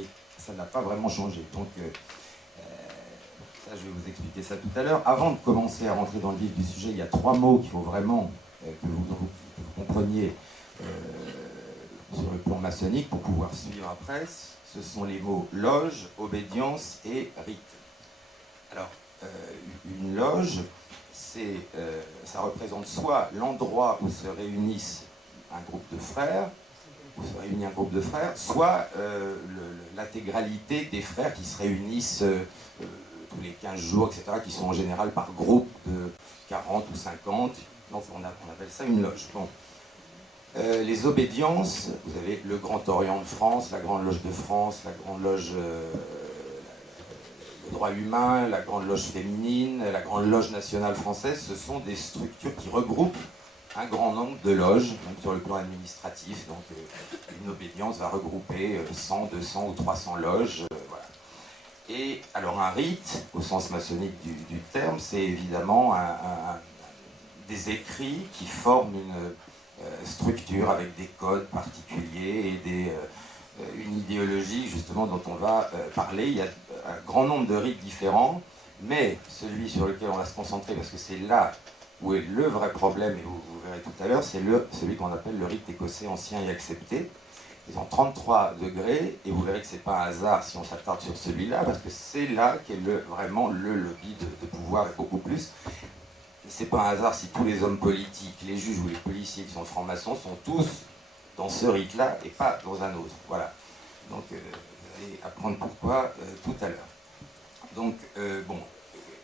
et ça n'a pas vraiment changé. Donc, ça, je vais vous expliquer ça tout à l'heure. Avant de commencer à rentrer dans le vif du sujet, il y a 3 mots qu'il faut vraiment que vous compreniez sur le plan maçonnique pour pouvoir suivre après. Ce sont les mots loge, obédience et rite. Alors, une loge, ça représente soit l'endroit où se réunissent un groupe de frères, soit l'intégralité des frères qui se réunissent tous les 15 jours, etc., qui sont en général par groupe de 40 ou 50. Donc on appelle ça une loge. Bon. Les obédiences, vous avez le Grand Orient de France, la Grande Loge de France, la Grande Loge le droit humain, la Grande Loge féminine, la Grande Loge nationale française, ce sont des structures qui regroupent un grand nombre de loges, donc sur le plan administratif. Donc une obédience va regrouper 100, 200 ou 300 loges. Voilà. Et alors un rite, au sens maçonnique du terme, c'est évidemment des écrits qui forment une structure avec des codes particuliers et une idéologie justement dont on va parler. Il y a un grand nombre de rites différents, mais celui sur lequel on va se concentrer, parce que c'est là où est le vrai problème, et vous verrez tout à l'heure, c'est celui qu'on appelle le rite écossais ancien et accepté. Ils ont 33 degrés, et vous verrez que ce n'est pas un hasard si on s'attarde sur celui-là, parce que c'est là qu'est vraiment le lobby de pouvoir, et beaucoup plus. C'est pas un hasard si tous les hommes politiques, les juges ou les policiers qui sont francs-maçons sont tous dans ce rite-là et pas dans un autre. Voilà. Donc, vous allez apprendre pourquoi tout à l'heure. Donc, bon,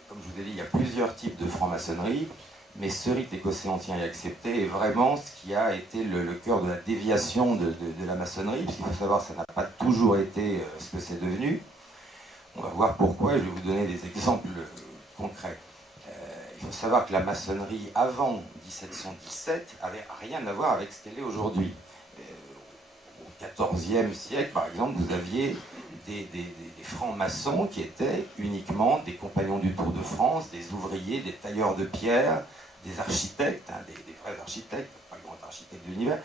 comme je vous ai dit, il y a plusieurs types de franc-maçonnerie, mais ce rite écossais ancien et accepté est vraiment ce qui a été le cœur de la déviation de la maçonnerie, parce qu'il faut savoir que ça n'a pas toujours été ce que c'est devenu. On va voir pourquoi, et je vais vous donner des exemples concrets. Il faut savoir que la maçonnerie avant 1717 avait rien à voir avec ce qu'elle est aujourd'hui. Au XIVe siècle, par exemple, vous aviez des francs-maçons qui étaient uniquement des compagnons du Tour de France, des ouvriers, des tailleurs de pierre, des architectes, hein, des vrais architectes, pas grands architectes de l'univers,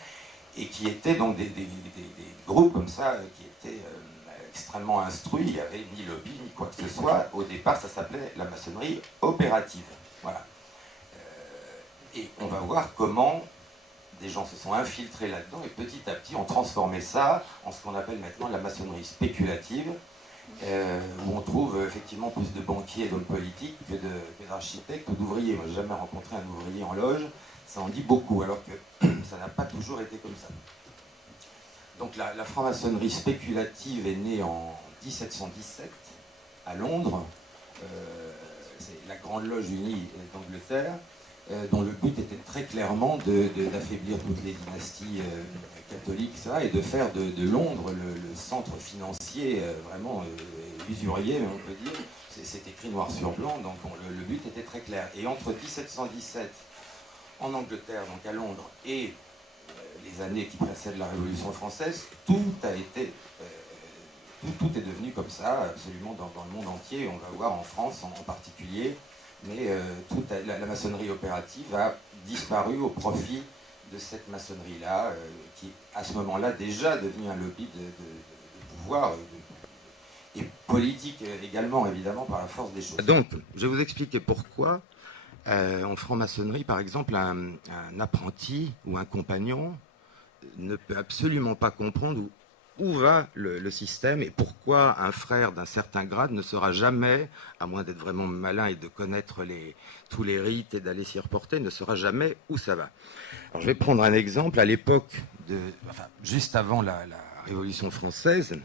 et qui étaient donc des groupes comme ça, qui étaient extrêmement instruits. Il n'y avait ni lobby, ni quoi que ce soit. Au départ, ça s'appelait la maçonnerie opérative. Voilà. Et on va voir comment des gens se sont infiltrés là-dedans et petit à petit ont transformé ça en ce qu'on appelle maintenant la maçonnerie spéculative, où on trouve effectivement plus de banquiers et d'hommes politiques que d'architectes ou d'ouvriers. Moi, j'ai jamais rencontré un ouvrier en loge, ça en dit beaucoup, alors que ça n'a pas toujours été comme ça. Donc la franc-maçonnerie spéculative est née en 1717 à Londres. C'est la Grande Loge Unie d'Angleterre, dont le but était très clairement d'affaiblir toutes les dynasties catholiques, ça, et de faire de Londres le centre financier vraiment usurier, on peut dire. C'est écrit noir sur blanc, donc le but était très clair. Et entre 1717 en Angleterre, donc à Londres, et les années qui précèdent la Révolution française, tout a été... Tout est devenu comme ça, absolument dans le monde entier. On va voir en France en particulier, mais la maçonnerie opérative a disparu au profit de cette maçonnerie-là, qui à ce moment-là déjà devenu un lobby de pouvoir et politique également, évidemment, par la force des choses. Donc, je vais vous expliquer pourquoi en franc-maçonnerie, par exemple, un apprenti ou un compagnon ne peut absolument pas comprendre où va le système et pourquoi un frère d'un certain grade ne sera jamais, à moins d'être vraiment malin et de connaître tous les rites et d'aller s'y reporter, ne saura jamais où ça va. Alors je vais prendre un exemple. À l'époque, juste avant la Révolution française,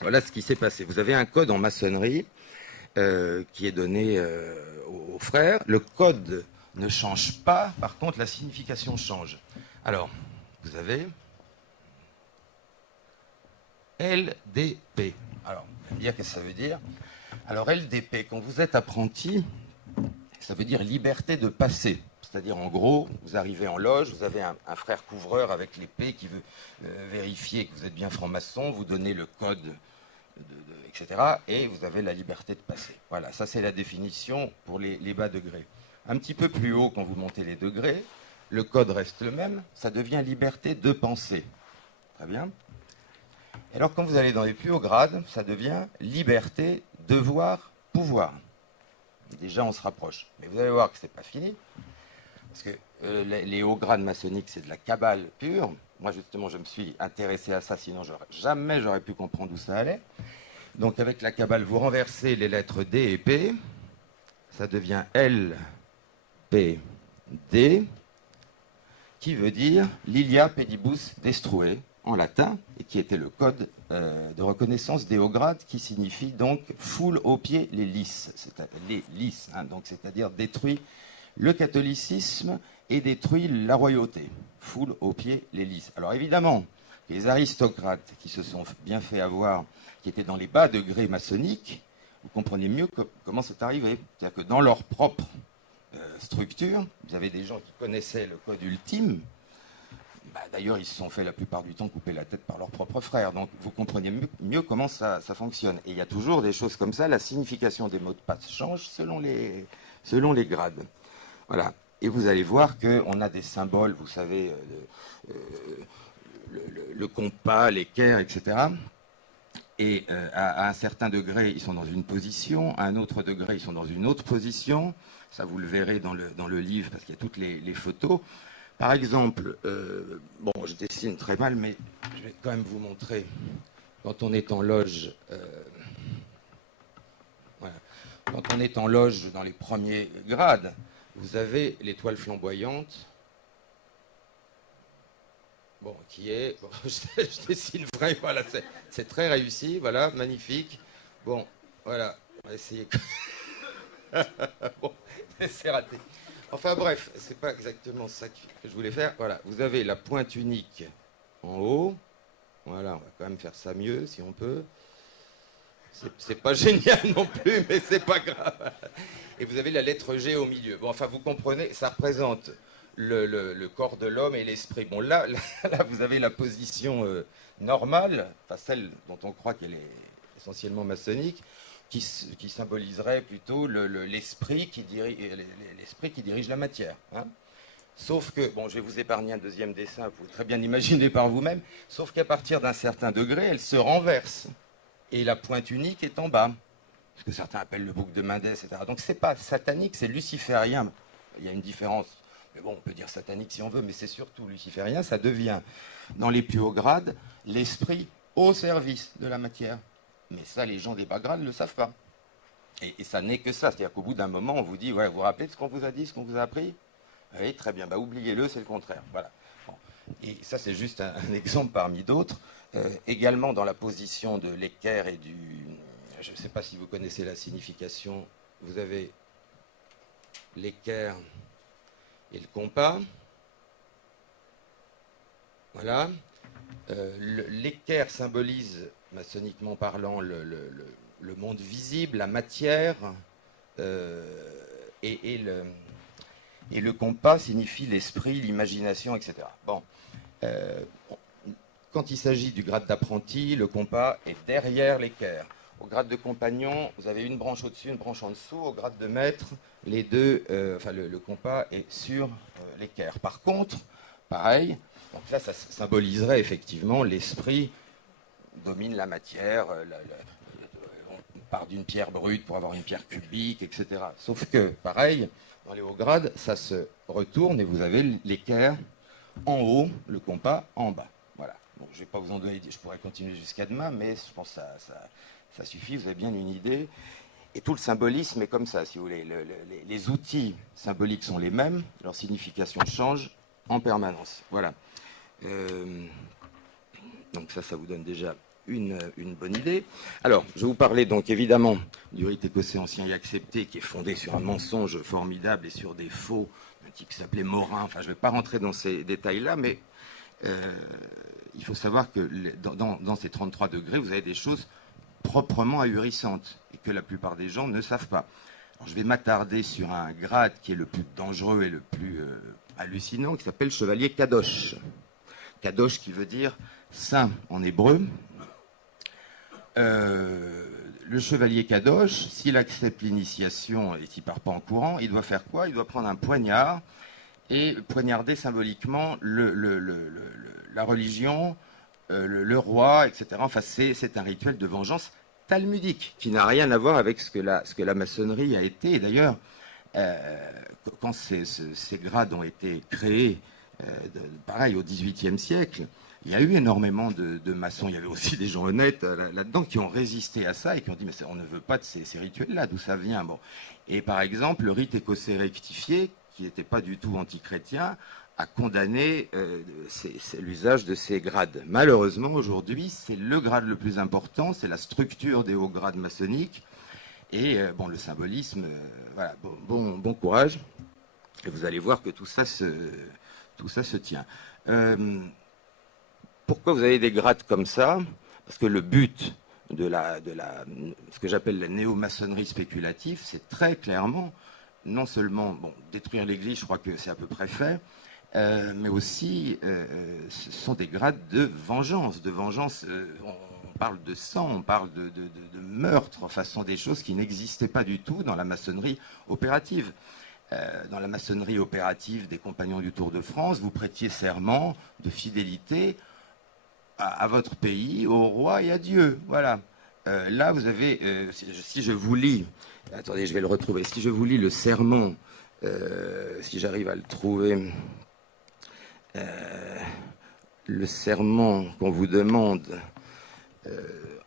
voilà ce qui s'est passé. Vous avez un code en maçonnerie qui est donné aux frères. Le code ne change pas, par contre la signification change. Alors, vous avez... LDP. Alors, on va dire qu'est-ce que ça veut dire. Alors, LDP, quand vous êtes apprenti, ça veut dire liberté de passer. C'est-à-dire, en gros, vous arrivez en loge, vous avez un frère couvreur avec l'épée qui veut vérifier que vous êtes bien franc-maçon, vous donnez le code, etc. Et vous avez la liberté de passer. Voilà, ça c'est la définition pour les bas degrés. Un petit peu plus haut, quand vous montez les degrés, le code reste le même, ça devient liberté de penser. Très bien. Et alors, quand vous allez dans les plus hauts grades, ça devient liberté, devoir, pouvoir. Déjà, on se rapproche. Mais vous allez voir que c'est pas fini. Parce que les hauts grades maçonniques, c'est de la cabale pure. Moi, justement, je me suis intéressé à ça, sinon jamais j'aurais pu comprendre où ça allait. Donc, avec la cabale, vous renversez les lettres D et P. Ça devient L, P, D, qui veut dire Lilia Pedibus Destrué, en latin, et qui était le code de reconnaissance des hauts grades, qui signifie donc foule aux pieds les lisses, donc c'est-à-dire détruit le catholicisme et détruit la royauté. Foule aux pieds les lisses. Alors évidemment, les aristocrates qui se sont bien fait avoir, qui étaient dans les bas degrés maçonniques, vous comprenez mieux comment c'est arrivé. C'est-à-dire que dans leur propre structure, vous avez des gens qui connaissaient le code ultime. D'ailleurs, ils se sont fait la plupart du temps couper la tête par leurs propres frères. Donc vous comprenez mieux comment ça fonctionne. Et il y a toujours des choses comme ça. La signification des mots de passe change selon les grades. Voilà. Et vous allez voir qu'on a des symboles, vous savez, le compas, l'équerre, etc. Et à un certain degré, ils sont dans une position. À un autre degré, ils sont dans une autre position. Ça, vous le verrez dans le livre, parce qu'il y a toutes les photos. Par exemple, bon, je dessine très mal, mais je vais quand même vous montrer. Quand on est en loge, voilà. Quand on est en loge dans les premiers grades, vous avez l'étoile flamboyante. Bon, qui est... Bon, je dessine vrai, voilà, c'est très réussi, voilà, magnifique. Bon, voilà, on va essayer. Bon, c'est raté. Enfin bref, c'est pas exactement ça que je voulais faire. Voilà, vous avez la pointe unique en haut. Voilà, on va quand même faire ça mieux si on peut. C'est pas génial non plus, mais c'est pas grave. Et vous avez la lettre G au milieu. Bon, enfin, vous comprenez, ça représente le corps de l'homme et l'esprit. Bon, là, vous avez la position normale, enfin celle dont on croit qu'elle est essentiellement maçonnique, qui symboliserait plutôt l'esprit qui dirige la matière. Hein. Sauf que, bon, je vais vous épargner un deuxième dessin, vous pouvez très bien l'imaginer par vous-même, sauf qu'à partir d'un certain degré, elle se renverse. Et la pointe unique est en bas. Ce que certains appellent le bouc de Mendès, etc. Donc c'est pas satanique, c'est luciférien. Il y a une différence. Mais bon, on peut dire satanique si on veut, mais c'est surtout luciférien. Ça devient, dans les plus hauts grades, l'esprit au service de la matière. Mais ça, les gens des bas grades ne le savent pas. Et ça n'est que ça. C'est-à-dire qu'au bout d'un moment, on vous dit, ouais, vous vous rappelez de ce qu'on vous a dit, ce qu'on vous a appris? Oui, très bien. Bah, oubliez-le, c'est le contraire. Voilà. Bon. Et ça, c'est juste un exemple parmi d'autres. Également dans la position de l'équerre et du... Je ne sais pas si vous connaissez la signification. Vous avez l'équerre et le compas. Voilà. L'équerre symbolise, maçonniquement parlant, le monde visible, la matière, et le compas signifie l'esprit, l'imagination, etc. Bon. Quand il s'agit du grade d'apprenti, le compas est derrière l'équerre. Au grade de compagnon, vous avez une branche au-dessus, une branche en dessous. Au grade de maître, les deux, le compas est sur l'équerre. Par contre, pareil, donc là, ça symboliserait effectivement l'esprit domine la matière. On part d'une pierre brute pour avoir une pierre cubique, etc. Sauf que, pareil, dans les hauts grades, ça se retourne et vous avez l'équerre en haut, le compas en bas. Voilà. Bon, je ne vais pas vous en donner, je pourrais continuer jusqu'à demain, mais je pense que ça suffit, vous avez bien une idée. Et tout le symbolisme est comme ça, si vous voulez. Les outils symboliques sont les mêmes, leur signification change en permanence. Voilà. Donc ça vous donne déjà une bonne idée. Alors, je vais vous parler donc évidemment du rite écossais ancien et accepté, qui est fondé sur un mensonge formidable et sur des faux, un type qui s'appelait Morin. Enfin, je ne vais pas rentrer dans ces détails-là, mais il faut savoir que dans ces 33 degrés, vous avez des choses proprement ahurissantes et que la plupart des gens ne savent pas. Alors, je vais m'attarder sur un grade qui est le plus dangereux et le plus hallucinant, qui s'appelle chevalier Kadosh. Kadosh qui veut dire saint en hébreu. Le chevalier Kadosh, s'il accepte l'initiation et s'il ne part pas en courant, il doit faire quoi? Il doit prendre un poignard et poignarder symboliquement la religion le roi, etc. Enfin, c'est un rituel de vengeance talmudique qui n'a rien à voir avec ce que la maçonnerie a été. Et d'ailleurs, quand ces grades ont été créés, pareil, au XVIIIe siècle, il y a eu énormément de maçons. Il y avait aussi des gens honnêtes là-dedans qui ont résisté à ça et qui ont dit mais on ne veut pas de ces rituels-là, d'où ça vient. Bon. Et par exemple, le rite écossais rectifié, qui n'était pas du tout antichrétien, a condamné l'usage de ces grades. Malheureusement, aujourd'hui, c'est le grade le plus important, c'est la structure des hauts grades maçonniques. Et bon, le symbolisme, voilà, bon courage. Et vous allez voir que tout ça se tient. Pourquoi vous avez des grades comme ça? Parce que le but de ce que j'appelle la néo-maçonnerie spéculative, c'est très clairement, non seulement détruire l'Église, je crois que c'est à peu près fait, mais aussi ce sont des grades de vengeance. On parle de sang, on parle de meurtre, enfin, ce sont des choses qui n'existaient pas du tout dans la maçonnerie opérative. Dans la maçonnerie opérative des Compagnons du Tour de France, vous prêtiez serment de fidélité à votre pays, au roi et à Dieu. Voilà. Là, vous avez, si je vous lis, attendez, je vais le retrouver, si je vous lis le sermon, si j'arrive à le trouver, le serment qu'on vous demande,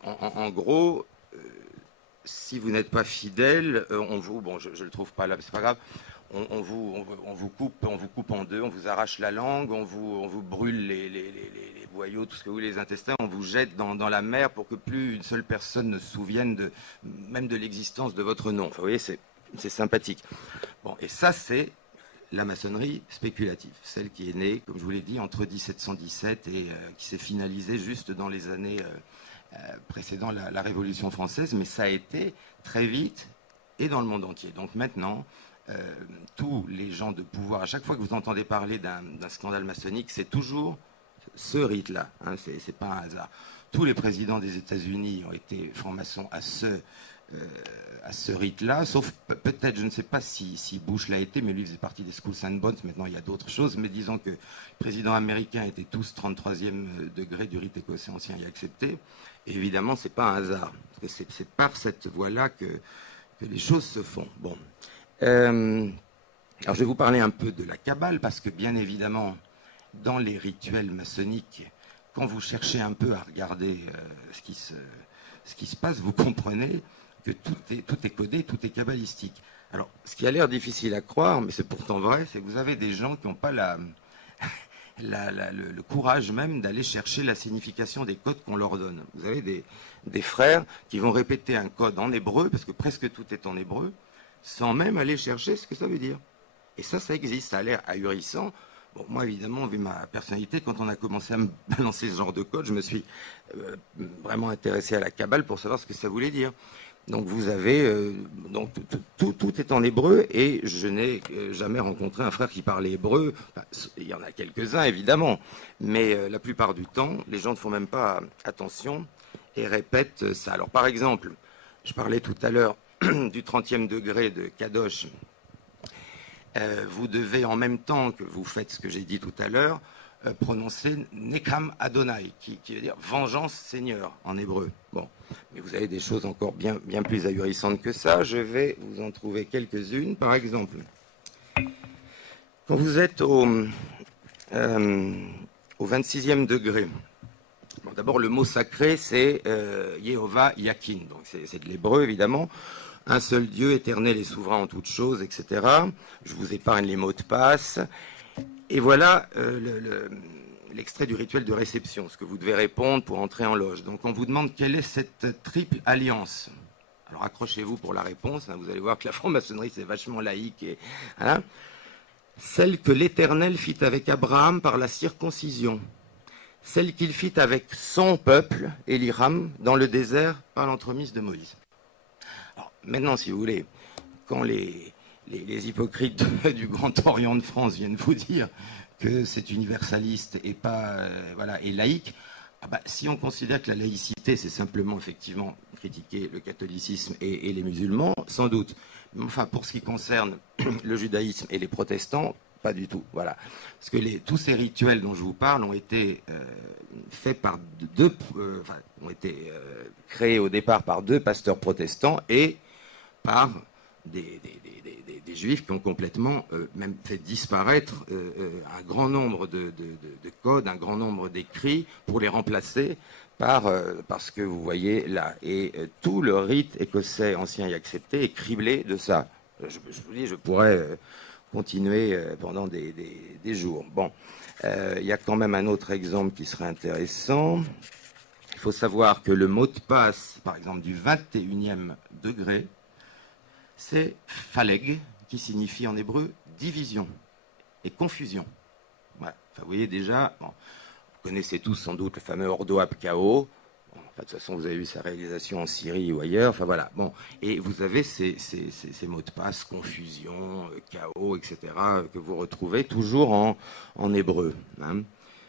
en gros, si vous n'êtes pas fidèle, on vous, bon, je le trouve pas là, c'est pas grave, on vous coupe en deux, on vous arrache la langue, on vous brûle les boyaux, tout ce que vous voulez, les intestins, on vous jette dans la mer pour que plus une seule personne ne se souvienne même de l'existence de votre nom. Enfin, vous voyez, c'est sympathique. Bon, et ça, c'est la maçonnerie spéculative, celle qui est née, comme je vous l'ai dit, entre 1717 et qui s'est finalisée juste dans les années précédant la Révolution française, mais ça a été très vite et dans le monde entier. Donc maintenant, tous les gens de pouvoir, à chaque fois que vous entendez parler d'un scandale maçonnique, c'est toujours ce rite-là, hein, c'est pas un hasard. Tous les présidents des États-Unis ont été francs-maçons à ce rite-là, sauf peut-être, je ne sais pas si Bush l'a été, mais lui faisait partie des Schools and Bonds, maintenant il y a d'autres choses, mais disons que les présidents américains étaient tous 33e degré du rite écossais ancien et accepté. Et évidemment, c'est pas un hasard, parce que c'est par cette voie-là que les choses se font. Bon. Alors je vais vous parler un peu de la Kabbale, parce que bien évidemment, dans les rituels maçonniques, quand vous cherchez un peu à regarder ce qui se passe, vous comprenez que tout est codé, tout est kabbalistique. Alors, ce qui a l'air difficile à croire, mais c'est pourtant vrai, c'est que vous avez des gens qui n'ont pas le courage même d'aller chercher la signification des codes qu'on leur donne. Vous avez des frères qui vont répéter un code en hébreu, parce que presque tout est en hébreu, sans même aller chercher ce que ça veut dire. Et ça existe, ça a l'air ahurissant. Bon, moi, évidemment, vu ma personnalité, quand on a commencé à me balancer ce genre de code, je me suis vraiment intéressé à la Kabbale pour savoir ce que ça voulait dire. Donc, vous avez... donc tout est en hébreu, et je n'ai jamais rencontré un frère qui parlait hébreu. Enfin, il y en a quelques-uns, évidemment, mais la plupart du temps, les gens ne font même pas attention et répètent ça. Alors, par exemple, je parlais tout à l'heure du 30e degré de Kadosh. Vous devez, en même temps que vous faites ce que j'ai dit tout à l'heure, prononcer Nekam Adonai, qui veut dire vengeance Seigneur en hébreu. Bon, mais vous avez des choses encore bien plus ahurissantes que ça. Je vais vous en trouver quelques-unes. Par exemple, quand vous êtes au 26e degré, bon, d'abord le mot sacré c'est Yehovah Yakin, donc c'est de l'hébreu évidemment. Un seul Dieu, éternel et souverain en toutes choses, etc. Je vous épargne les mots de passe. Et voilà l'extrait du rituel de réception, ce que vous devez répondre pour entrer en loge. Donc on vous demande quelle est cette triple alliance. Alors accrochez-vous pour la réponse, hein, vous allez voir que la franc-maçonnerie c'est vachement laïque. Et, hein, celle que l'Éternel fit avec Abraham par la circoncision. Celle qu'il fit avec son peuple, Eliram, dans le désert par l'entremise de Moïse. Alors, maintenant, si vous voulez, quand les hypocrites du Grand Orient de France viennent vous dire que c'est universaliste et pas voilà, et laïque, ah bah, si on considère que la laïcité, c'est simplement effectivement critiquer le catholicisme et les musulmans, sans doute. Mais enfin, pour ce qui concerne le judaïsme et les protestants, pas du tout. Voilà. Parce que tous ces rituels dont je vous parle ont été faits par ont été créés au départ par 2 pasteurs protestants et par des juifs qui ont complètement même fait disparaître un grand nombre de codes, un grand nombre d'écrits pour les remplacer par ce que vous voyez là. Et tout le rite écossais ancien et accepté est criblé de ça. Je vous dis, je pourrais continuer pendant des jours. Bon, il y a quand même un autre exemple qui serait intéressant. Il faut savoir que le mot de passe, par exemple, du 21e degré, c'est phaleg, qui signifie en hébreu division et confusion. Voilà. Enfin, vous voyez déjà, bon, vous connaissez tous sans doute le fameux Ordoab Chaos. Bon, enfin, de toute façon, vous avez vu sa réalisation en Syrie ou ailleurs. Enfin voilà. Bon, et vous avez ces mots de passe, confusion, chaos, etc., que vous retrouvez toujours en hébreu. Hein.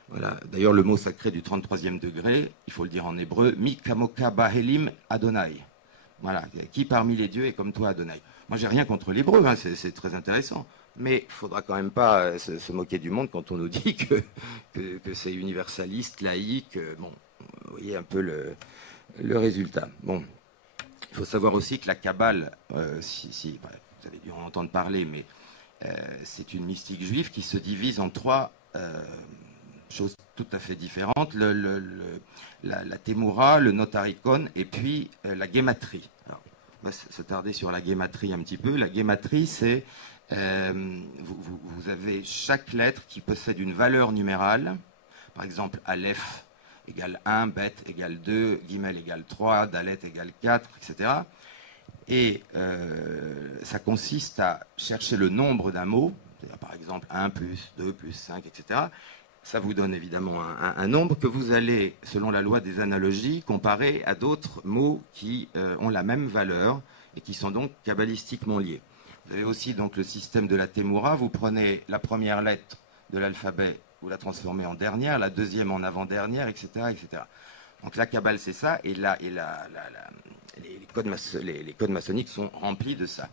Voilà. D'ailleurs, le mot sacré du 33e degré, il faut le dire en hébreu, Mi kamoka bahelim Adonai. Voilà, qui parmi les dieux est comme toi, Adonai. Moi, j'ai rien contre l'hébreu, hein, c'est très intéressant. Mais il ne faudra quand même pas se moquer du monde quand on nous dit que c'est universaliste, laïque. Bon, vous voyez un peu le résultat. Bon, il faut savoir aussi que la Kabbale, vous avez dû en entendre parler, mais c'est une mystique juive qui se divise en 3 choses tout à fait différentes, la Temura, le Notarikon et puis la Guématrie. Alors, on va s'attarder sur la Guématrie un petit peu. La Guématrie, c'est vous avez chaque lettre qui possède une valeur numérale. Par exemple, Aleph égale 1, Bet égale 2, Gimel égale 3, Dalet égale 4, etc. Et ça consiste à chercher le nombre d'un mot, c'est-à-dire par exemple 1 plus 2 plus 5, etc. Ça vous donne évidemment un nombre que vous allez, selon la loi des analogies, comparer à d'autres mots qui ont la même valeur et qui sont donc kabbalistiquement liés. Vous avez aussi donc le système de la Temura. Vous prenez la première lettre de l'alphabet, vous la transformez en dernière, la deuxième en avant-dernière, etc., etc. Donc la Kabbale, c'est ça, et les codes maçonniques sont remplis de ça.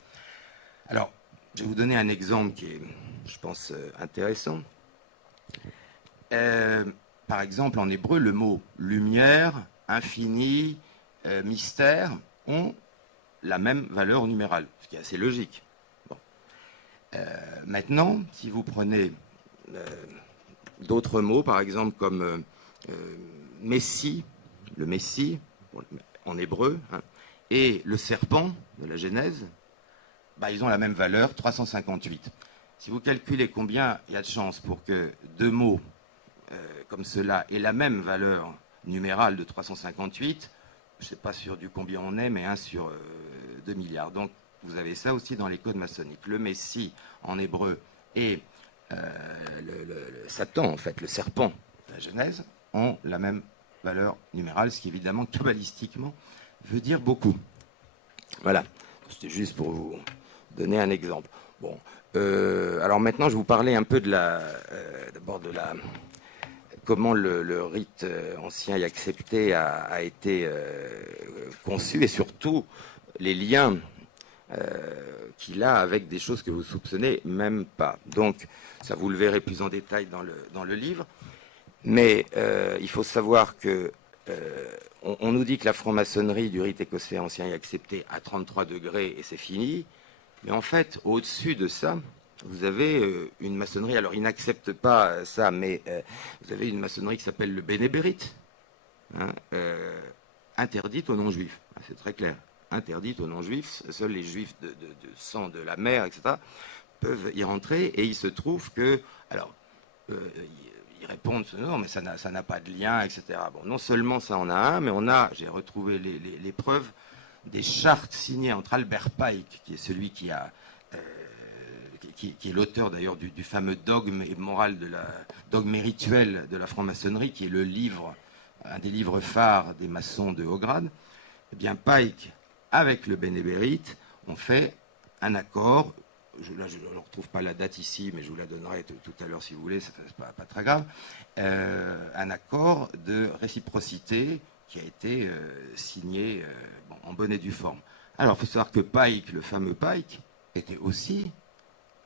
Alors, je vais vous donner un exemple qui est, je pense, intéressant. Par exemple, en hébreu, le mot lumière, infini, mystère ont la même valeur numérale, ce qui est assez logique. Bon. Maintenant, si vous prenez d'autres mots, par exemple comme Messie, le Messie, en hébreu, hein, et le serpent de la Genèse, bah, ils ont la même valeur, 358. Si vous calculez combien il y a de chances pour que 2 mots comme cela aient la même valeur numérale de 358, je ne sais pas sur du combien on est, mais 1 sur 2 milliards. Donc vous avez ça aussi dans les codes maçonniques. Le Messie en hébreu et le Satan, en fait, le serpent de la Genèse, ont la même valeur numérale, ce qui évidemment, kabbalistiquement, veut dire beaucoup. Voilà, c'était juste pour vous donner un exemple. Bon, alors maintenant, je vais vous parler un peu de d'abord de comment le rite ancien et accepté a été conçu et surtout les liens qu'il a avec des choses que vous soupçonnez même pas. Donc, ça vous le verrez plus en détail dans le livre. Mais il faut savoir que on nous dit que la franc-maçonnerie du rite écossais ancien et accepté à 33 degrés et c'est fini. Mais en fait, au-dessus de ça, vous avez une maçonnerie, alors ils n'acceptent pas ça, mais vous avez une maçonnerie qui s'appelle le bénébérite, hein, interdite aux non-juifs. C'est très clair. Interdite aux non-juifs. Seuls les juifs de sang de la mer, etc., peuvent y rentrer. Et il se trouve que, alors, ils répondent non, mais ça n'a pas de lien, etc. Bon, non seulement ça en a un, mais j'ai retrouvé les preuves des chartes signées entre Albert Pike, qui est celui qui est l'auteur d'ailleurs du fameux dogme et moral dogme et rituel de la franc-maçonnerie, qui est le livre, un des livres phares des maçons de haut grade. Eh bien, Pike, avec le bénébérite, ont fait un accord. Là, je ne retrouve pas la date ici, mais je vous la donnerai tout à l'heure si vous voulez, c'est pas très grave. Un accord de réciprocité qui a été signé en bonne et due forme. Alors, il faut savoir que Pike, le fameux Pike, était aussi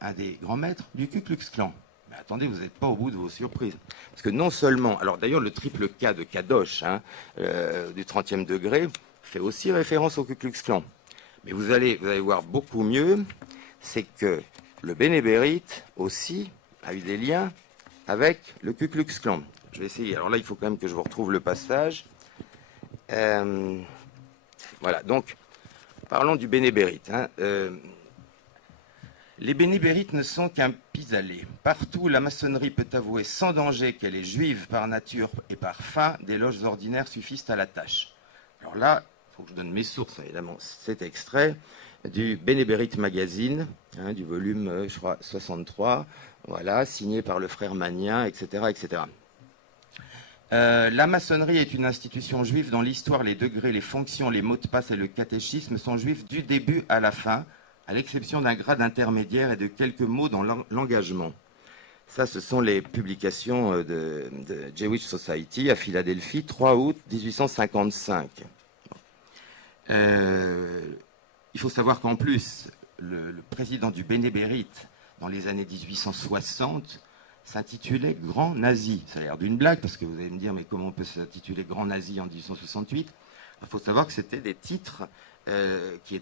un des grands maîtres du Ku Klux Klan. Mais attendez, vous n'êtes pas au bout de vos surprises. Parce que non seulement, alors d'ailleurs le triple K de Kadosh, hein, du 30e degré, fait aussi référence au Ku Klux Klan. Mais vous allez voir beaucoup mieux, c'est que le Bénébérite aussi a eu des liens avec le Ku Klux Klan. Je vais essayer. Alors là, il faut quand même que je vous retrouve le passage. Voilà, donc, parlons du Bénébérite. Hein. Les Bénébérites ne sont qu'un pis-aller. Partout, la maçonnerie peut avouer sans danger qu'elle est juive par nature et par fin, des loges ordinaires suffisent à la tâche. Alors là, il faut que je donne mes sources, évidemment. Cet extrait du Bénébérite Magazine, hein, du volume, je crois, 63, voilà, signé par le frère Magnien, etc., etc. La maçonnerie est une institution juive dont l'histoire, les degrés, les fonctions, les mots de passe et le catéchisme sont juifs du début à la fin, à l'exception d'un grade intermédiaire et de quelques mots dans l'engagement. Ça, ce sont les publications de Jewish Society à Philadelphie, 3 août 1855. Il faut savoir qu'en plus, le président du Bénébérite, dans les années 1860, s'intitulait Grand Nazi. Ça a l'air d'une blague, parce que vous allez me dire, mais comment on peut s'intituler Grand Nazi en 1868 ? Il faut savoir que c'était des titres qui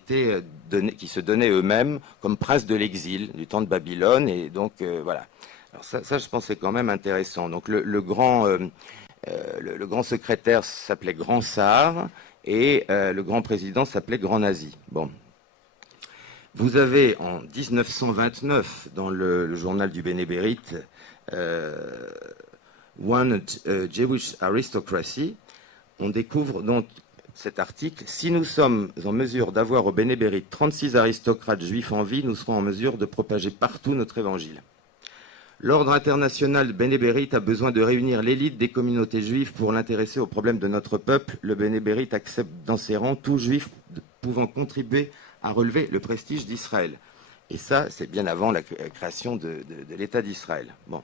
se donnaient eux-mêmes comme princes de l'exil du temps de Babylone, et donc voilà. Alors ça, je pense, c'est quand même intéressant. Donc le grand secrétaire s'appelait Grand Sahar, et le grand président s'appelait Grand Nazi. Bon. Vous avez en 1929, dans le journal du Bénébérite, One Jewish Aristocracy, on découvre donc cet article. Si nous sommes en mesure d'avoir au Bénébérite 36 aristocrates juifs en vie, nous serons en mesure de propager partout notre évangile. L'ordre international Bénébérite a besoin de réunir l'élite des communautés juives pour l'intéresser aux problèmes de notre peuple. Le Bénébérite accepte dans ses rangs tout juif pouvant contribuer à relever le prestige d'Israël. Et ça, c'est bien avant la création de l'État d'Israël. Bon.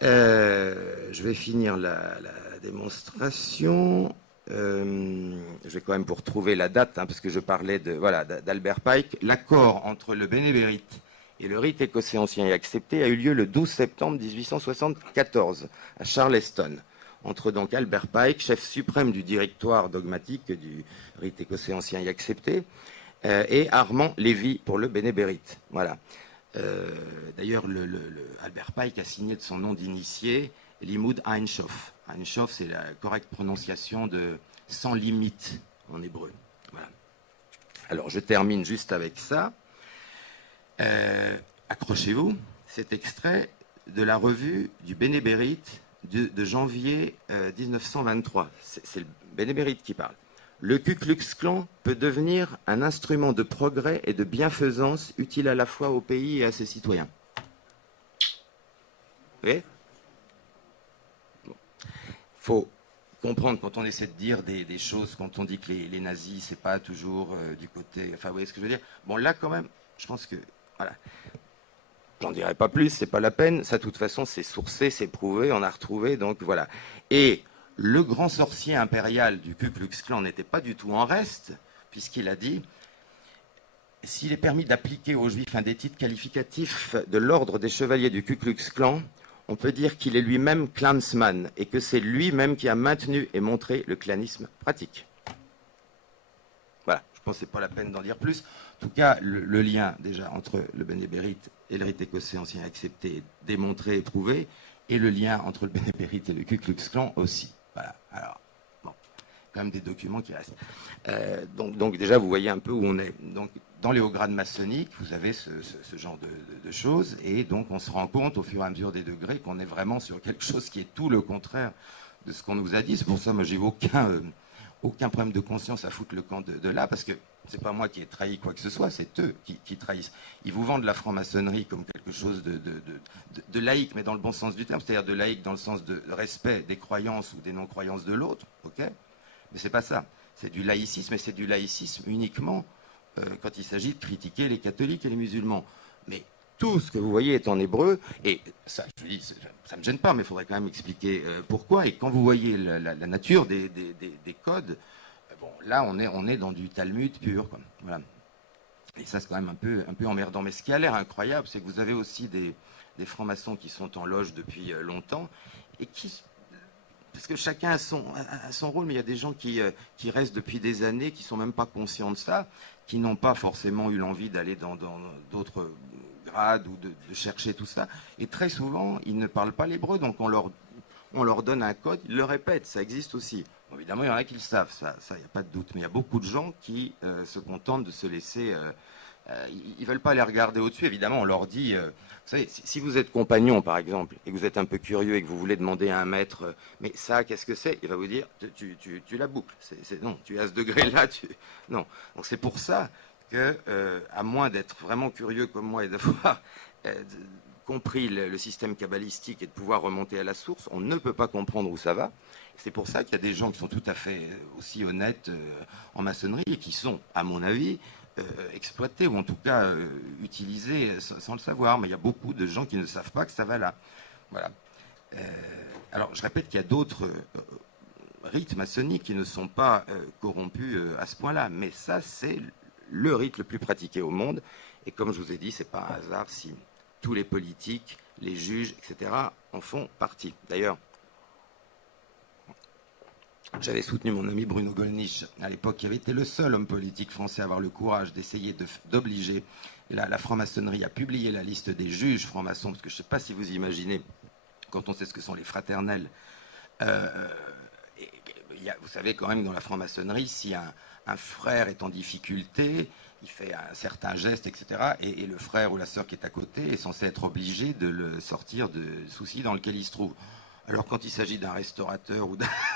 Je vais finir la démonstration. Je vais quand même pour trouver la date, hein, parce que je parlais d'Albert Pike. L'accord entre le Bénébérite et le rite écossais ancien et accepté a eu lieu le 12 septembre 1874 à Charleston, entre donc Albert Pike, chef suprême du directoire dogmatique du rite écossais ancien et accepté, et Armand Lévy pour le Bénébérite. Voilà. D'ailleurs, Albert Pike a signé de son nom d'initié Limud Einshof. Einshof, c'est la correcte prononciation de sans limite en hébreu. Voilà. Alors, je termine juste avec ça. Accrochez-vous, cet extrait de la revue du Bénébérite de janvier 1923. C'est le Bénébérite qui parle. Le Ku Klux Klan peut devenir un instrument de progrès et de bienfaisance utile à la fois au pays et à ses citoyens. Vous voyez ? Bon. Faut comprendre quand on essaie de dire des choses, quand on dit que les nazis, c'est pas toujours du côté... Enfin, vous voyez ce que je veux dire ? Bon, là, quand même, je pense que... Voilà. J'en dirai pas plus, c'est pas la peine. Ça, de toute façon, c'est sourcé, c'est prouvé, on a retrouvé, donc voilà. Et le grand sorcier impérial du Ku Klux Klan n'était pas du tout en reste, puisqu'il a dit « S'il est permis d'appliquer aux Juifs un des titres qualificatifs de l'ordre des chevaliers du Ku Klux Klan, on peut dire qu'il est lui-même clansman et que c'est lui-même qui a maintenu et montré le clanisme pratique. » Voilà, je pense que ce n'est pas la peine d'en dire plus. En tout cas, le lien déjà entre le Bénébérite et le rite écossais ancien accepté, démontré et prouvé, et le lien entre le Bénébérite et le Ku Klux Klan aussi. Voilà, alors, bon, quand même des documents qui restent. Donc déjà, vous voyez un peu où on est. Donc, dans les hauts grades maçonniques, vous avez ce genre de choses, et donc on se rend compte au fur et à mesure des degrés qu'on est vraiment sur quelque chose qui est tout le contraire de ce qu'on nous a dit. C'est pour ça, moi, j'ai aucun problème de conscience à foutre le camp de là, parce que c'est pas moi qui ai trahi quoi que ce soit, c'est eux qui trahissent. Ils vous vendent la franc-maçonnerie comme quelque chose de laïque, mais dans le bon sens du terme, c'est-à-dire de laïque dans le sens de respect des croyances ou des non-croyances de l'autre, ok ? Mais c'est pas ça. C'est du laïcisme, et c'est du laïcisme uniquement quand il s'agit de critiquer les catholiques et les musulmans. Mais tout ce que vous voyez est en hébreu, et ça, je dis, ça me gêne pas, mais il faudrait quand même expliquer pourquoi. Et quand vous voyez la nature des codes, bon, là, on est dans du Talmud pur, quoi. Voilà. Et ça, c'est quand même un peu emmerdant. Mais ce qui a l'air incroyable, c'est que vous avez aussi des francs-maçons qui sont en loge depuis longtemps et qui... Parce que chacun a son rôle, mais il y a des gens qui restent depuis des années, qui sont même pas conscients de ça, qui n'ont pas forcément eu l'envie d'aller dans d'autres grades ou de chercher tout ça. Et très souvent, ils ne parlent pas l'hébreu, donc on leur donne un code, ils le répètent, ça existe aussi. Bon, évidemment, il y en a qui le savent, ça, il n'y a pas de doute. Mais il y a beaucoup de gens qui se contentent de se laisser... ils ne veulent pas les regarder au-dessus, évidemment, on leur dit... vous savez, si vous êtes compagnon, par exemple, et que vous êtes un peu curieux et que vous voulez demander à un maître, mais ça, qu'est-ce que c'est? Il va vous dire, tu la boucles. Non, tu es à ce degré-là, non. Donc c'est pour ça que, à moins d'être vraiment curieux comme moi et d'avoir compris le système kabbalistique et de pouvoir remonter à la source, on ne peut pas comprendre où ça va. C'est pour ça qu'il y a des gens qui sont tout à fait aussi honnêtes en maçonnerie et qui sont, à mon avis, exploités ou en tout cas utilisés sans le savoir. Mais il y a beaucoup de gens qui ne savent pas que ça va là. Voilà. Alors, je répète qu'il y a d'autres rites maçonniques qui ne sont pas corrompus à ce point-là. Mais ça, c'est le rite le plus pratiqué au monde. Et comme je vous ai dit, c'est pas un hasard si tous les politiques, les juges, etc. en font partie. D'ailleurs, j'avais soutenu mon ami Bruno Gollnisch à l'époque, qui avait été le seul homme politique français à avoir le courage d'essayer d'obliger la franc-maçonnerie à publier la liste des juges francs-maçons, parce que je ne sais pas si vous imaginez, quand on sait ce que sont les fraternels, vous savez quand même dans la franc-maçonnerie, si un frère est en difficulté, il fait un certain geste, etc. Et le frère ou la sœur qui est à côté est censé être obligé de le sortir de soucis dans lequel il se trouve. Alors quand il s'agit d'un restaurateur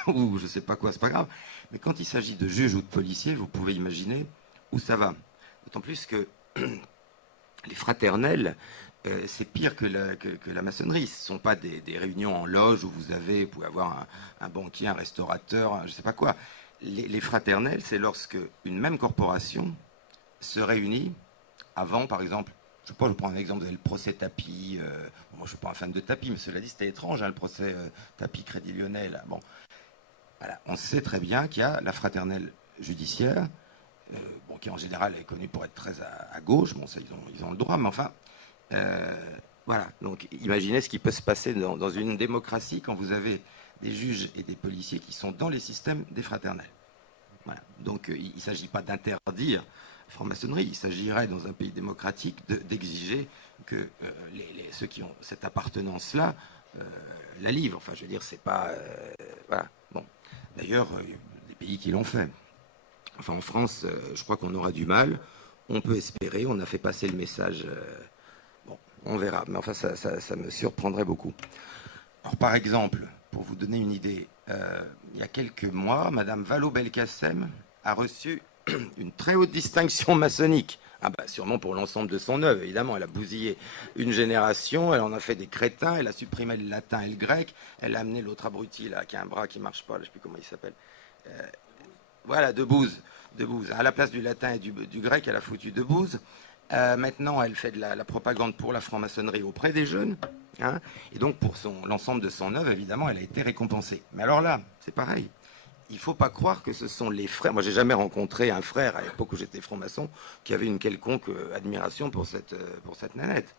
ou je ne sais pas quoi, c'est pas grave. Mais quand il s'agit de juges ou de policiers, vous pouvez imaginer où ça va. D'autant plus que les fraternels, c'est pire que la maçonnerie. Ce ne sont pas des réunions en loge où vous pouvez avoir un banquier, un restaurateur, je ne sais pas quoi. Les fraternels, c'est lorsque une même corporation se réunit avant, par exemple, je prends un exemple, vous avez le procès Tapie. Moi, je ne suis pas un fan de Tapie, mais cela dit, c'était étrange, hein, le procès Tapie Crédit Lyonnais. Là. Bon, voilà. On sait très bien qu'il y a la fraternelle judiciaire, qui en général est connue pour être très à gauche. Bon, ça, ils ont le droit, mais enfin, voilà. Donc, imaginez ce qui peut se passer dans une démocratie quand vous avez des juges et des policiers qui sont dans les systèmes des fraternels. Voilà. Donc, il ne s'agit pas d'interdire franc-maçonnerie, il s'agirait dans un pays démocratique d'exiger que ceux qui ont cette appartenance-là la livrent. Enfin, je veux dire, c'est pas... voilà. Bon. D'ailleurs, il y a des pays qui l'ont fait. Enfin, en France, je crois qu'on aura du mal. On peut espérer, on a fait passer le message... bon, on verra. Mais enfin, ça me surprendrait beaucoup. Alors, par exemple, pour vous donner une idée, il y a quelques mois, Madame Vallaud-Belkacem a reçu une très haute distinction maçonnique. Ah bah sûrement pour l'ensemble de son œuvre, évidemment. Elle a bousillé une génération, elle en a fait des crétins, elle a supprimé le latin et le grec, elle a amené l'autre abruti là, qui a un bras qui marche pas, là, je ne sais plus comment il s'appelle. Voilà, Debouze. À la place du latin et du grec, elle a foutu Debouze. Maintenant, elle fait de la propagande pour la franc-maçonnerie auprès des jeunes. Hein, et donc, pour l'ensemble de son œuvre, évidemment, elle a été récompensée. Mais alors là, c'est pareil. Il ne faut pas croire que ce sont les frères. Moi, j'ai jamais rencontré un frère, à l'époque où j'étais franc-maçon, qui avait une quelconque admiration pour cette nanette.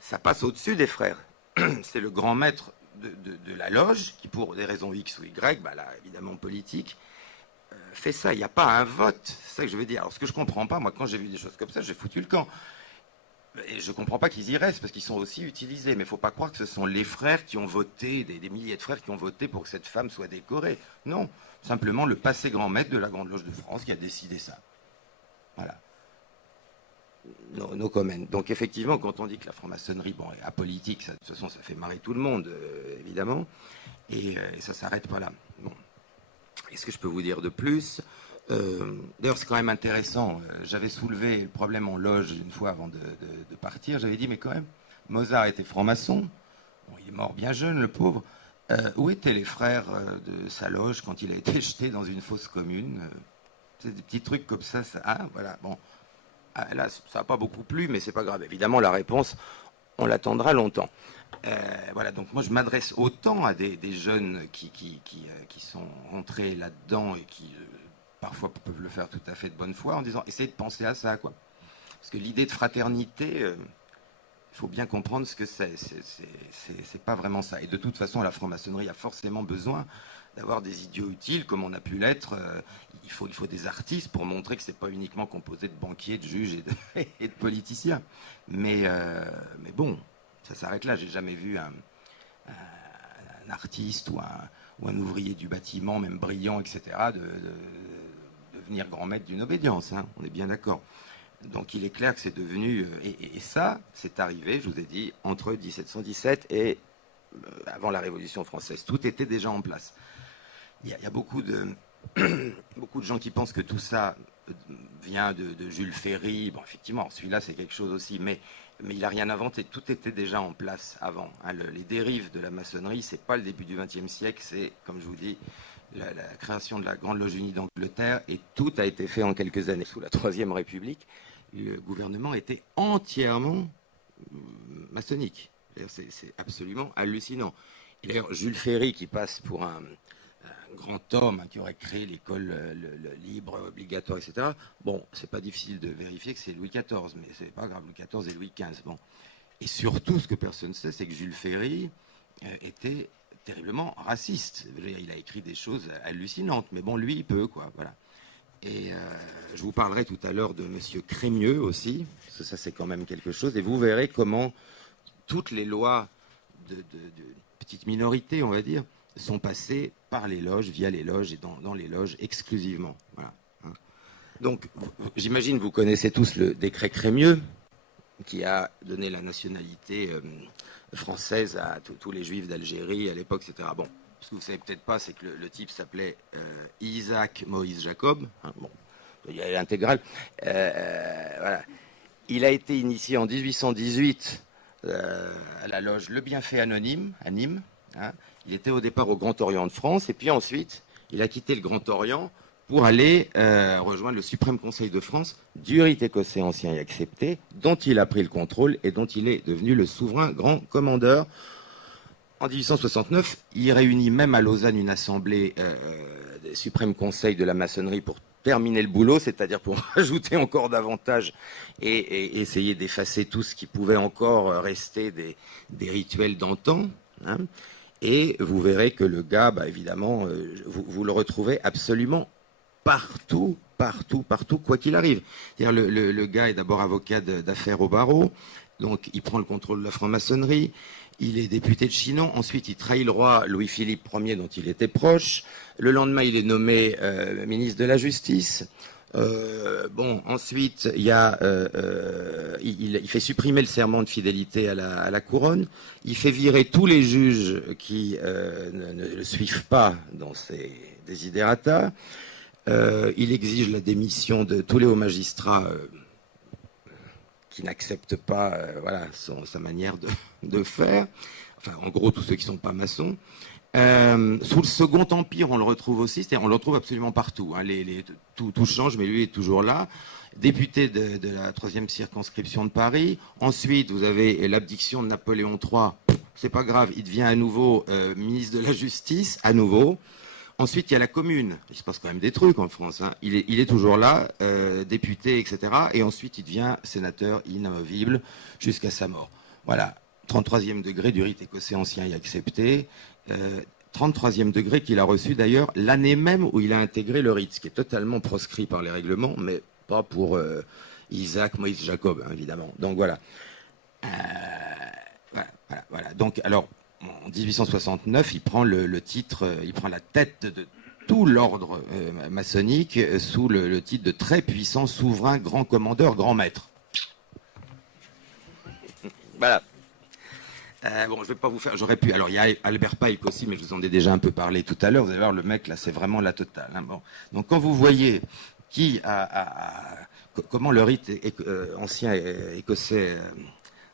Ça passe au-dessus des frères. C'est le grand maître de la loge, qui pour des raisons X ou Y, bah là, évidemment politiques, fait ça. Il n'y a pas un vote. C'est ça que je veux dire. Alors, ce que je ne comprends pas, moi, quand j'ai vu des choses comme ça, j'ai foutu le camp. Et je ne comprends pas qu'ils y restent, parce qu'ils sont aussi utilisés. Mais il ne faut pas croire que ce sont les frères qui ont voté, des milliers de frères qui ont voté pour que cette femme soit décorée. Non, simplement le passé grand maître de la Grande Loge de France qui a décidé ça. Voilà. No comment. Donc effectivement, quand on dit que la franc-maçonnerie est apolitique, de toute façon, ça fait marrer tout le monde, évidemment. Et ça s'arrête pas là. Bon. Qu'est-ce que je peux vous dire de plus ? D'ailleurs, c'est quand même intéressant. J'avais soulevé le problème en loge une fois avant de partir. J'avais dit, mais quand même, Mozart était franc-maçon. Bon, il est mort bien jeune, le pauvre. Où étaient les frères de sa loge quand il a été jeté dans une fosse commune C'est des petits trucs comme ça. Voilà. Bon, là, ça n'a pas beaucoup plu, mais c'est pas grave. Évidemment, la réponse, on l'attendra longtemps. Voilà, donc moi je m'adresse autant à des jeunes qui sont rentrés là-dedans et qui parfois peuvent le faire tout à fait de bonne foi en disant essayez de penser à ça, quoi. Parce que l'idée de fraternité, il faut bien comprendre ce que c'est. C'est pas vraiment ça. Et de toute façon, la franc-maçonnerie a forcément besoin d'avoir des idiots utiles, comme on a pu l'être. Il faut des artistes pour montrer que c'est pas uniquement composé de banquiers, de juges et de politiciens. Mais bon, ça s'arrête là. J'ai jamais vu un artiste ou un ouvrier du bâtiment, même brillant, etc., devenir grand maître d'une obédience. Hein, on est bien d'accord. Donc il est clair que c'est devenu... Et ça, c'est arrivé, je vous ai dit, entre 1717 et avant la Révolution française. Tout était déjà en place. Il y a beaucoup de gens qui pensent que tout ça vient de Jules Ferry. Bon, effectivement, celui-là, c'est quelque chose aussi, mais il n'a rien inventé. Tout était déjà en place avant. Hein. Les dérives de la maçonnerie, c'est pas le début du XXe siècle, c'est, comme je vous dis, la création de la Grande Loge Unie d'Angleterre, et tout a été fait en quelques années. Sous la Troisième République, le gouvernement était entièrement maçonnique. C'est absolument hallucinant. Et d'ailleurs, Jules Ferry, qui passe pour un grand homme qui aurait créé l'école le libre, obligatoire, etc. Bon, c'est pas difficile de vérifier que c'est Louis XIV, mais c'est pas grave, Louis XIV et Louis XV. Bon. Et surtout, ce que personne ne sait, c'est que Jules Ferry était terriblement raciste. Il a écrit des choses hallucinantes, mais bon, lui, il peut, quoi, voilà. Et je vous parlerai tout à l'heure de Monsieur Crémieux aussi, parce que ça, c'est quand même quelque chose, et vous verrez comment toutes les lois de petite minorité, on va dire, sont passées par les loges, via les loges et dans les loges exclusivement. Voilà. Donc, j'imagine vous connaissez tous le décret Crémieux, qui a donné la nationalité française à tous les juifs d'Algérie à l'époque, etc. Bon, ce que vous savez peut-être pas, c'est que le type s'appelait Isaac Moïse Jacob. Hein, bon, il y a l'intégrale. Voilà. Il a été initié en 1818 à la loge Le Bienfait Anonyme, à Nîmes. Hein. Il était au départ au Grand Orient de France, et puis ensuite, il a quitté le Grand Orient pour aller rejoindre le Suprême Conseil de France du rite écossais ancien et accepté, dont il a pris le contrôle et dont il est devenu le souverain grand commandeur. En 1869, il réunit même à Lausanne une assemblée des Suprêmes Conseils de la maçonnerie pour terminer le boulot, c'est-à-dire pour ajouter encore davantage et essayer d'effacer tout ce qui pouvait encore rester des rituels d'antan. Hein. Et vous verrez que le gars, bah, évidemment, vous le retrouvez absolument partout, quoi qu'il arrive. C'est-à-dire le gars est d'abord avocat d'affaires au barreau, donc il prend le contrôle de la franc-maçonnerie, il est député de Chinon, ensuite il trahit le roi Louis-Philippe Ier dont il était proche, le lendemain il est nommé ministre de la Justice. Bon, ensuite, il fait supprimer le serment de fidélité à la couronne. Il fait virer tous les juges qui ne le suivent pas dans ses desiderata. Il exige la démission de tous les hauts magistrats qui n'acceptent pas voilà, sa manière de faire. Enfin, en gros, tous ceux qui ne sont pas maçons. Sous le Second Empire, on le retrouve aussi, c'est-à-dire on le retrouve absolument partout. Hein, tout change, mais lui est toujours là. Député de la 3e circonscription de Paris. Ensuite, vous avez l'abdiction de Napoléon III. C'est pas grave, il devient à nouveau ministre de la Justice, à nouveau. Ensuite, il y a la Commune. Il se passe quand même des trucs en France. Hein. Il est toujours là, député, etc. Et ensuite, il devient sénateur inamovible jusqu'à sa mort. Voilà. 33e degré du rite écossais ancien et accepté. 33e degré qu'il a reçu d'ailleurs l'année même où il a intégré le rite, ce qui est totalement proscrit par les règlements, mais pas pour Isaac Moïse Jacob, hein, évidemment. Donc voilà. Voilà. Donc, alors, en 1869, il prend le titre, il prend la tête de tout l'ordre maçonnique sous le titre de très puissant souverain grand commandeur, grand maître. Voilà. Bon, je vais pas vous faire. J'aurais pu. Alors, il y a Albert Pike aussi, mais je vous en ai déjà un peu parlé tout à l'heure. Vous allez voir, le mec là, c'est vraiment la totale. Hein, bon. Donc, quand vous voyez comment le rite ancien écossais,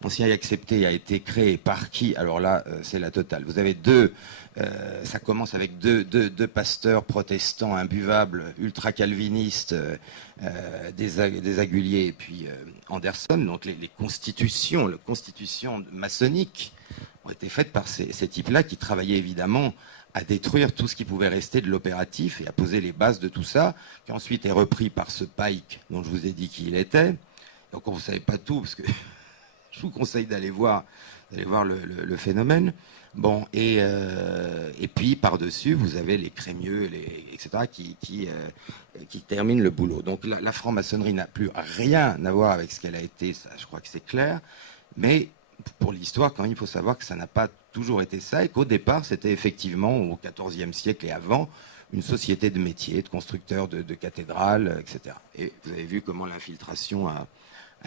ancien et accepté, a été créé par qui, alors là, c'est la totale. Vous avez ça commence avec deux pasteurs protestants imbuvables, ultra calvinistes, des Aguliers et puis Anderson. Donc, les constitutions maçonniques ont été faites par ces types-là qui travaillaient évidemment à détruire tout ce qui pouvait rester de l'opératif et à poser les bases de tout ça, qui ensuite est repris par ce Pike dont je vous ai dit qui il était. Donc, vous ne savez pas tout, parce que je vous conseille d'aller voir le phénomène. Bon, et puis par-dessus, vous avez les crémieux, etc., qui terminent le boulot. Donc la franc-maçonnerie n'a plus rien à voir avec ce qu'elle a été, ça, je crois que c'est clair. Mais pour l'histoire, quand même, il faut savoir que ça n'a pas toujours été ça, et qu'au départ, c'était effectivement, au XIVe siècle et avant, une société de métiers, de constructeurs de cathédrales, etc. Et vous avez vu comment l'infiltration a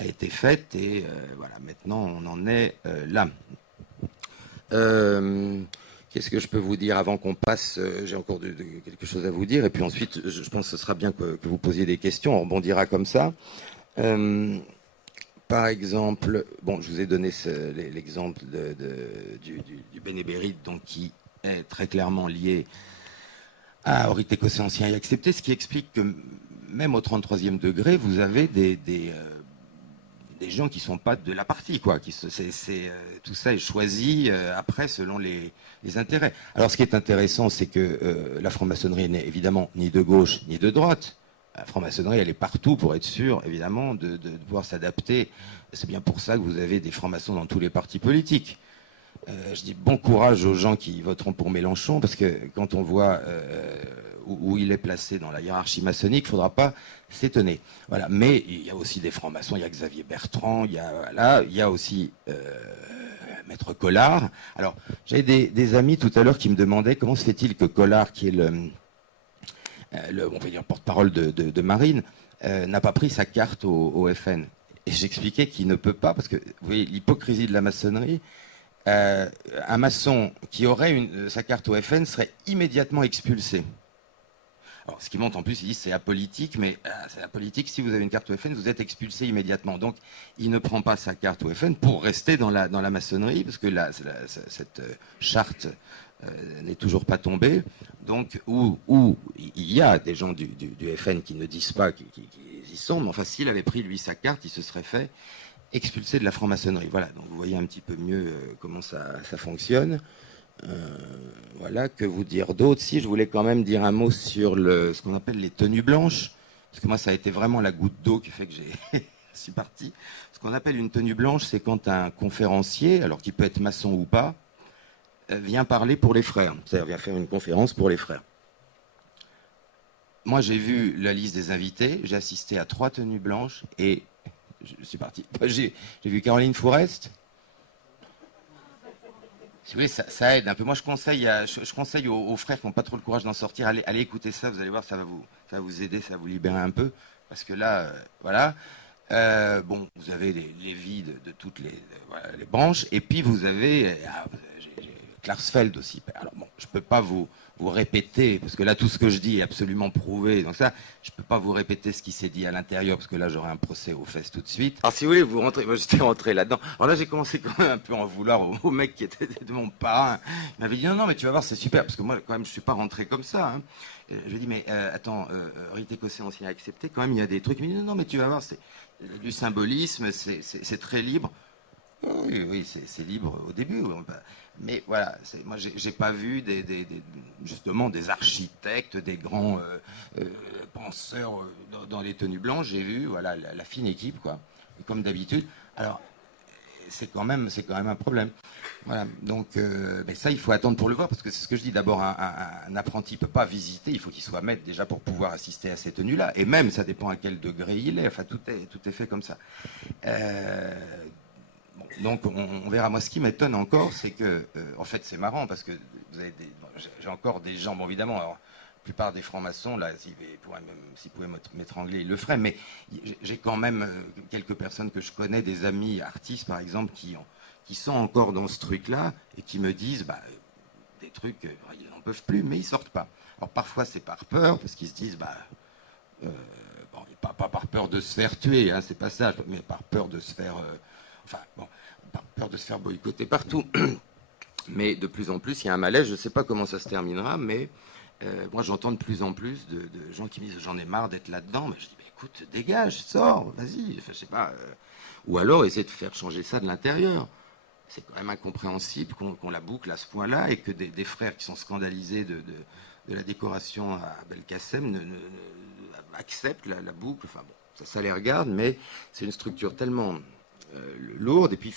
été faite, et voilà, maintenant on en est là. Qu'est-ce que je peux vous dire avant qu'on passe? J'ai encore quelque chose à vous dire, et puis ensuite, je pense que ce sera bien que vous posiez des questions, on rebondira comme ça. Par exemple, bon, je vous ai donné l'exemple du bénébérite, donc qui est très clairement lié à rite écossais ancien et accepté, ce qui explique que même au 33e degré, vous avez des gens qui ne sont pas de la partie, quoi. Tout ça est choisi après selon les intérêts. Alors ce qui est intéressant, c'est que la franc-maçonnerie n'est évidemment ni de gauche ni de droite. La franc-maçonnerie, elle est partout pour être sûre, évidemment, de pouvoir s'adapter. C'est bien pour ça que vous avez des francs-maçons dans tous les partis politiques. Je dis bon courage aux gens qui voteront pour Mélenchon, parce que quand on voit où il est placé dans la hiérarchie maçonnique, il ne faudra pas s'étonner. Voilà. Mais il y a aussi des francs-maçons, il y a Xavier Bertrand, il y a aussi Maître Collard. Alors, j'avais des amis tout à l'heure qui me demandaient comment se fait-il que Collard, qui est on va dire porte-parole de Marine, n'a pas pris sa carte au FN. Et j'expliquais qu'il ne peut pas, parce que vous voyez l'hypocrisie de la maçonnerie. Un maçon qui aurait sa carte au FN serait immédiatement expulsé. Alors, ce qui monte en plus, ils disent c'est apolitique, mais c'est apolitique, si vous avez une carte au FN, vous êtes expulsé immédiatement. Donc, il ne prend pas sa carte au FN pour rester dans la maçonnerie, parce que cette charte n'est toujours pas tombée. Donc, où il y a des gens du FN qui ne disent pas qu'ils y sont, mais enfin, s'il avait pris, lui, sa carte, il se serait fait expulsé de la franc-maçonnerie. Voilà, donc vous voyez un petit peu mieux comment ça fonctionne. Voilà, que vous dire d'autre? Si, je voulais quand même dire un mot sur ce qu'on appelle les tenues blanches, parce que moi, ça a été vraiment la goutte d'eau qui fait que je suis parti. Ce qu'on appelle une tenue blanche, c'est quand un conférencier, alors qu'il peut être maçon ou pas, vient parler pour les frères, c'est-à-dire vient faire une conférence pour les frères. Moi, j'ai vu la liste des invités, j'ai assisté à 3 tenues blanches, et je suis parti. J'ai vu Caroline Fourest. Si vous voulez, ça aide un peu. Moi, je conseille aux frères qui n'ont pas trop le courage d'en sortir, allez écouter ça, vous allez voir, ça va vous aider, ça va vous libérer un peu. Parce que là, voilà. Bon, vous avez les vies de toutes les branches, et puis vous avez Klarsfeld aussi. Alors bon, je ne peux pas vous répéter, parce que là, tout ce que je dis est absolument prouvé. Donc ça, je ne peux pas vous répéter ce qui s'est dit à l'intérieur, parce que là, j'aurai un procès aux fesses tout de suite. Alors si vous voulez, vous rentrez, moi j'étais rentré là-dedans. Alors là, j'ai commencé quand même un peu à en vouloir au mec qui était de mon parrain. Il m'avait dit, non, mais tu vas voir, c'est super, parce que moi, quand même, je ne suis pas rentré comme ça. Hein. Je lui ai dit, mais attends, rite écossais ancien accepté, quand même, il y a des trucs. Il m'a dit, non, mais tu vas voir, c'est du symbolisme, c'est très libre. Oui, c'est libre au début. Mais voilà, moi, j'ai pas vu justement des architectes, des grands penseurs dans les tenues blanches. J'ai vu, voilà, la fine équipe, quoi, comme d'habitude. Alors, c'est quand même un problème. Voilà, donc ça, il faut attendre pour le voir, parce que c'est ce que je dis. D'abord, un apprenti peut pas visiter, il faut qu'il soit maître déjà pour pouvoir assister à ces tenues-là. Et même, ça dépend à quel degré il est. Enfin, tout est fait comme ça. Donc on verra. Moi, ce qui m'étonne encore, c'est que, en fait, c'est marrant, parce que vous avez j'ai encore des gens, bon, évidemment, alors, la plupart des francs-maçons, là, s'ils pouvaient m'étrangler, ils le feraient, mais j'ai quand même quelques personnes que je connais, des amis artistes, par exemple, qui sont encore dans ce truc-là, et qui me disent, des trucs, ils n'en peuvent plus, mais ils sortent pas. Alors, parfois, c'est par peur, parce qu'ils se disent, pas par peur de se faire tuer, hein, c'est pas ça, mais par peur de se faire... par peur de se faire boycotter partout. Mais de plus en plus, il y a un malaise. Je ne sais pas comment ça se terminera, mais moi, j'entends de plus en plus de gens qui me disent j'en ai marre d'être là-dedans. Mais je dis écoute, dégage, sors, vas-y. Enfin, je sais pas. Ou alors, essaie de faire changer ça de l'intérieur. C'est quand même incompréhensible qu'on la boucle à ce point-là, et que des frères qui sont scandalisés de la décoration à Belkacem acceptent la boucle. Enfin bon. ça les regarde, mais c'est une structure tellement lourde. Et puis,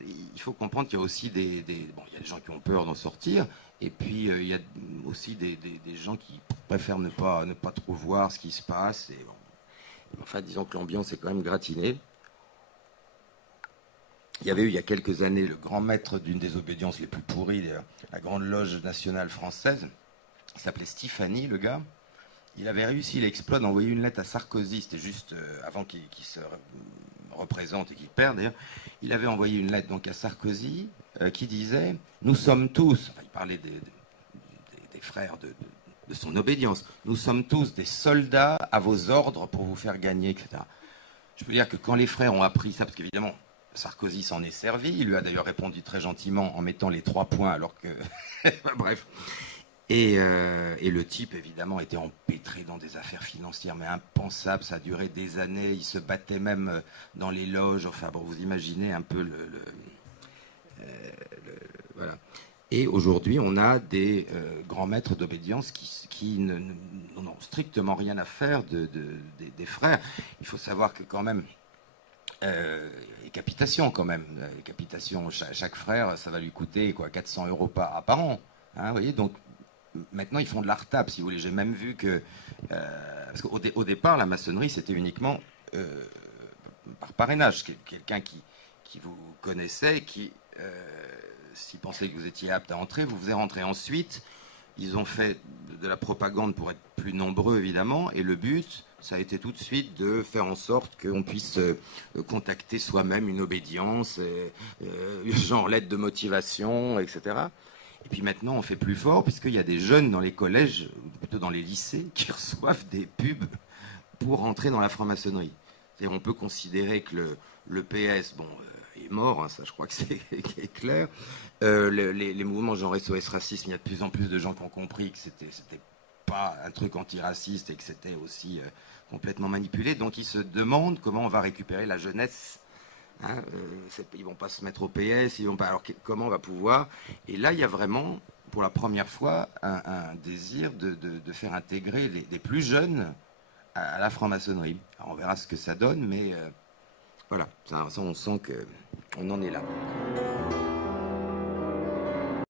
il faut comprendre qu'il y a aussi bon, il y a des gens qui ont peur d'en sortir. Et puis, il y a aussi des gens qui préfèrent ne pas trop voir ce qui se passe. Et bon, enfin, disons que l'ambiance est quand même gratinée. Il y avait eu, il y a quelques années, le grand maître d'une des obédiences les plus pourries, la Grande Loge nationale française. Il s'appelait Stéphanie, le gars. Il avait réussi l'exploit d'envoyer une lettre à Sarkozy. C'était juste avant qu'il se représente et qu'il perde, d'ailleurs. Il avait envoyé une lettre donc à Sarkozy qui disait « Nous sommes tous... » Enfin, il parlait des frères de son obédience. « Nous sommes tous des soldats à vos ordres pour vous faire gagner, etc. » Je peux dire que quand les frères ont appris ça, parce qu'évidemment, Sarkozy s'en est servi, il lui a d'ailleurs répondu très gentiment en mettant les 3 points, alors que... Bref. Et le type, évidemment, était empêtré dans des affaires financières, mais impensables. Ça a duré des années. Il se battait même dans les loges. Enfin, bon, vous imaginez un peu voilà. Et aujourd'hui, on a des grands maîtres d'obédience qui n'ont strictement rien à faire des frères. Il faut savoir que quand même, les capitations quand même, les capitations, chaque frère, ça va lui coûter quoi, 400 € par an. Hein, vous voyez, donc maintenant ils font de l'art-tape, si vous voulez. J'ai même vu que, parce qu'au départ, la maçonnerie, c'était uniquement par parrainage. Quelqu'un qui vous connaissait, qui, s'il pensait que vous étiez apte à entrer, vous faisait rentrer. Ensuite, ils ont fait de la propagande pour être plus nombreux, évidemment, et le but, ça a été tout de suite de faire en sorte qu'on puisse contacter soi-même une obédience, genre lettre de motivation, etc. Et puis maintenant, on fait plus fort, puisqu'il y a des jeunes dans les collèges, ou plutôt dans les lycées, qui reçoivent des pubs pour rentrer dans la franc-maçonnerie. C'est-à-dire, on peut considérer que le PS, bon, est mort, hein, ça je crois que c'est clair. Les mouvements genre SOS Racisme, il y a de plus en plus de gens qui ont compris que c'était pas un truc antiraciste et que c'était aussi complètement manipulé. Donc ils se demandent comment on va récupérer la jeunesse. Hein, ils vont pas se mettre au PS, ils vont pas. Alors comment on va pouvoir? Et là, il y a vraiment, pour la première fois, un désir de faire intégrer les plus jeunes à la franc-maçonnerie. Alors, on verra ce que ça donne, mais voilà, ça on sent qu'on en est là.